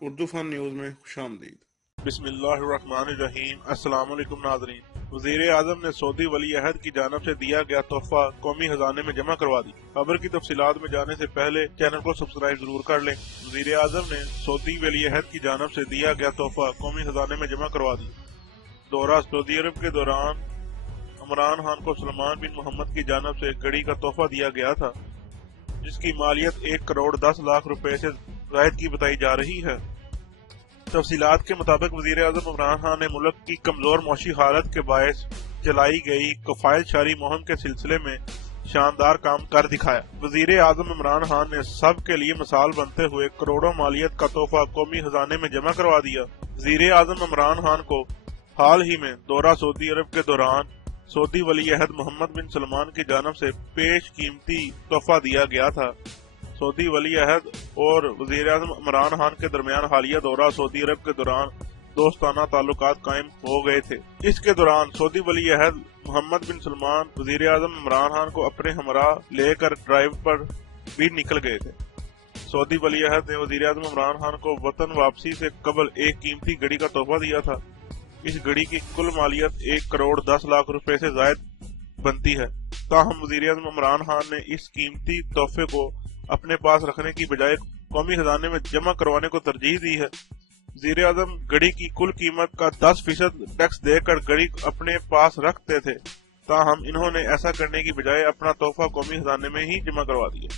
اردو فن news میں خوش آمدید۔ بسم اللہ الرحمن الرحیم۔ السلام علیکم ناظرین۔ وزیر اعظم نے سعودی ولی عہد کی جانب سے دیا گیا تحفہ قومی خزانے میں جمع کروا دی۔ خبر کی تفصیلات میں جانے سے پہلے چینل کو سبسکرائب ضرور کر لیں۔ وزیر اعظم نے سعودی ولی عہد کی جانب سے دیا گیا تحفہ قومی خزانے میں جمع کروا دی۔ دورہ سعودی عرب کے دوران عمران خان کو سلمان بن محمد کی جانب سے گڑی کا تحفہ دیا گیا تھا، جس کی مالیت 1,10,00,000 روپے سے زائد کی بتائی جا رہی ہے۔ تفصیلات کے مطابق وزیر اعظم عمران خان نے ملک کی کمزور معاشی حالت کے باعث چلائی گئی کفائل شہری مہم کے سلسلے میں شاندار کام کر دکھایا۔ وزیر اعظم عمران خان نے سب کے لیے مثال بنتے ہوئے کروڑوں مالیت کا تحفہ قومی خزانے میں جمع کروا دیا۔ وزیر اعظم عمران خان کو حال ہی میں دورہ سعودی عرب کے دوران سعودی ولی عہد محمد بن سلمان کی جانب سے پیش قیمتی تحفہ دیا گیا تھا۔ سعودی ولی عہد اور وزیر اعظم عمران خان کے درمیان حالیہ دورہ سعودی عرب کے دوران دوستانہ تعلقات قائم ہو گئے تھے۔ اس کے دوران سعودی ولی عہد محمد بن سلمان وزیر اعظم عمران خان کو اپنے ہمراہ لے کر ڈرائیو پر بھی نکل گئے تھے۔ سعودی ولی عہد نے وزیر اعظم عمران خان کو وطن واپسی سے قبل ایک قیمتی گڑی کا تحفہ دیا تھا۔ اس گڑی کی کل مالیت 1,10,00,000 روپے سے زائد بنتی ہے، تاہم وزیر اعظم عمران خان نے اس قیمتی تحفے کو اپنے پاس رکھنے کی بجائے قومی خزانے میں جمع کروانے کو ترجیح دی ہے۔ وزیر اعظم گڑی کی کل قیمت کا 10% ٹیکس دے کر گڑی اپنے پاس رکھتے تھے، تاہم انہوں نے ایسا کرنے کی بجائے اپنا تحفہ قومی خزانے میں ہی جمع کروا دیا۔